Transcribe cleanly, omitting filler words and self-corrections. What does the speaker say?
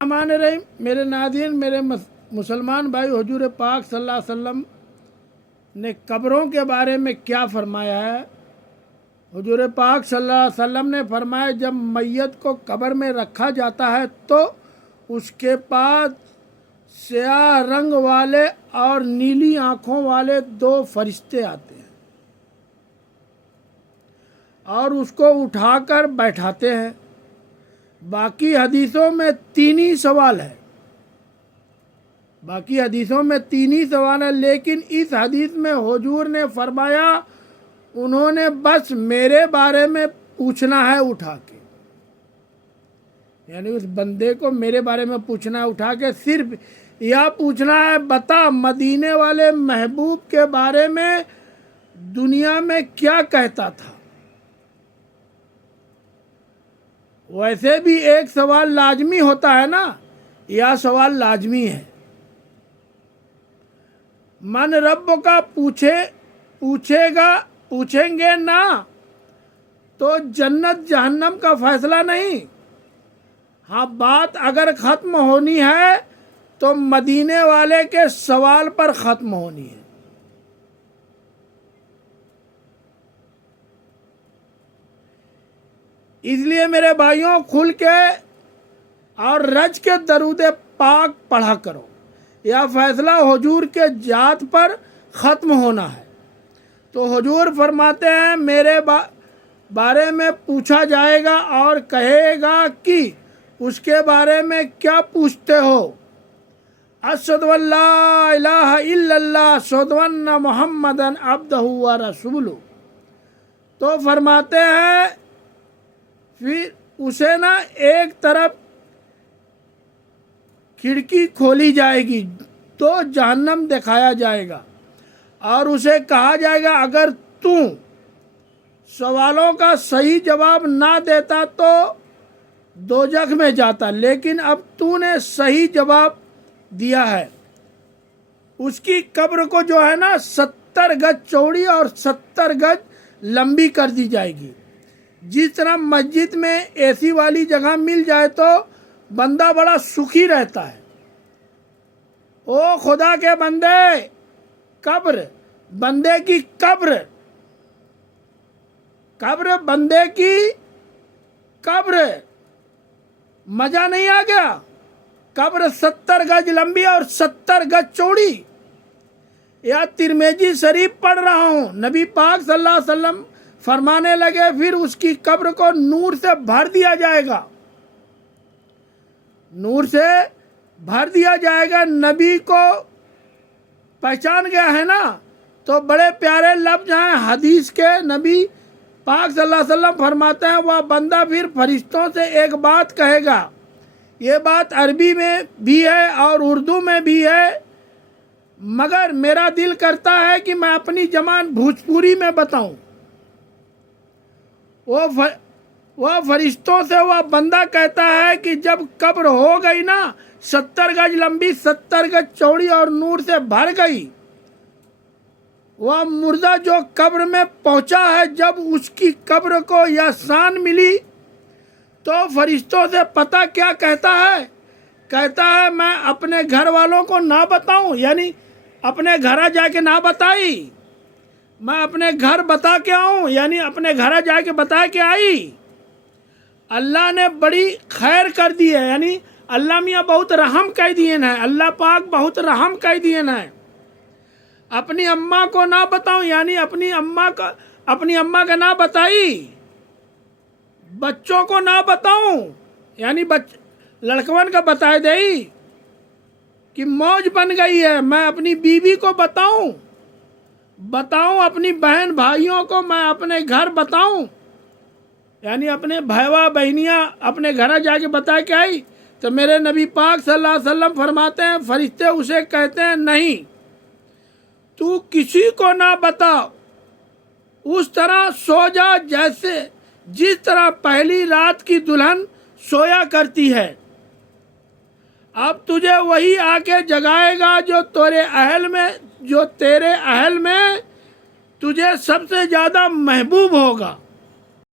الرحمن الرحیم میرے ناظرین، میرے مسلمان بھائی، حضور پاک صلی اللہ علیہ وسلم نے قبروں کے بارے میں کیا فرمایا ہے؟ حضور پاک صلی اللہ علیہ وسلم نے فرمایا جب میت کو قبر میں رکھا جاتا ہے تو اس کے پاس سیاہ رنگ والے اور نیلی آنکھوں والے دو فرشتے آتے ہیں اور اس کو اٹھا کر بیٹھاتے ہیں۔ باقی حدیثوں میں تین ہی سوال ہے، لیکن اس حدیث میں حضور نے فرمایا انہوں نے بس میرے بارے میں پوچھنا ہے اٹھا کے، یعنی اس بندے کو میرے بارے میں پوچھنا ہے اٹھا کے، صرف یا پوچھنا ہے بتا مدینے والے محبوب کے بارے میں دنیا میں کیا کہتا تھا۔ ویسے بھی ایک سوال لازمی ہوتا ہے نا، یا سوال لازمی ہے۔ من رب کا پوچھیں گے نا تو جنت جہنم کا فیصلہ نہیں، ہاں بات اگر ختم ہونی ہے تو مدینے والے کے سوال پر ختم ہونی ہے۔ اس لیے میرے بھائیوں کھل کے اور رج کے درود پاک پڑھا کرو، یا فیصلہ حضور کے ذات پر ختم ہونا ہے۔ تو حضور فرماتے ہیں میرے بارے میں پوچھا جائے گا اور کہے گا کہ اس کے بارے میں کیا پوچھتے ہو؟ اشہد ان لا الہ الا اللہ اشہد ان محمدً عبدہ و رسولہ۔ تو فرماتے ہیں پھر اسے نا ایک طرف کھڑکی کھولی جائے گی تو جہنم دکھایا جائے گا اور اسے کہا جائے گا اگر تو سوالوں کا صحیح جواب نہ دیتا تو دوزخ میں جاتا، لیکن اب تو نے صحیح جواب دیا ہے۔ اس کی قبر کو جو ہے نا 70 گز چوڑی اور 70 گز لمبی کر دی جائے گی۔ جس طرح مسجد میں اے سی والی جگہ مل جائے تو بندہ بڑا سکھی رہتا ہے۔ او خدا کے بندے، قبر بندے کی قبر بندے کی قبر، مزہ نہیں آ گیا؟ قبر 70 گز لمبی اور 70 گز چوڑی۔ یا ترمذی شریف پڑھ رہا ہوں، نبی پاک صلی اللہ علیہ وسلم فرمانے لگے پھر اس کی قبر کو نور سے بھر دیا جائے گا، نور سے بھر دیا جائے گا۔ نبی کو پہچان گیا ہے نا، تو بڑے پیارے لفظ ہیں حدیث کے۔ نبی پاک صلی اللہ علیہ وسلم فرماتے ہیں وہ بندہ پھر فرشتوں سے ایک بات کہے گا، یہ بات عربی میں بھی ہے اور اردو میں بھی ہے، مگر میرا دل کرتا ہے کہ میں اپنی زبان بھوجپوری میں بتاؤں۔ وہ فرشتوں سے وہ بندہ کہتا ہے کہ جب قبر ہو گئی نا 70 گز لمبی 70 گز چوڑی اور نور سے بھر گئی، وہ مردہ جو قبر میں پہنچا ہے جب اس کی قبر کو یہ شان ملی تو فرشتوں سے پتہ کیا کہتا ہے میں اپنے گھر والوں کو نہ بتاؤں، یعنی اپنے گھر جا کے نہ بتائی، میں اپنے گھر بتا کے آؤں، یعنی اپنے گھر جا کے بتا کے آئی۔ اللہ نے بڑی خیر کر دی ہے، یعنی اللہ میاں بہت رحم کر دیے ہیں، اللہ پاک بہت رحم کر دیے ہیں۔ اپنی اماں کو نہ بتاؤں، یعنی اپنی اماں کا نہ بتائی، بچوں کو نہ بتاؤں، یعنی لڑکون کا بتا دئی کہ موج بن گئی ہے، میں اپنی بیوی کو بتاؤں، اپنی بہن بھائیوں کو میں اپنے گھر بتاؤں، یعنی اپنے بھائیوا بہنیاں اپنے گھر جا کے بتا کے آئی۔ تو میرے نبی پاک صلی اللہ علیہ وسلم فرماتے ہیں فرشتے اسے کہتے ہیں نہیں، تو کسی کو نہ بتا، اس طرح سو جا جس طرح پہلی رات کی دلہن سویا کرتی ہے۔ اب تجھے وہی آ کے جگائے گا جو تیرے اہل میں تجھے سب سے زیادہ محبوب ہوگا۔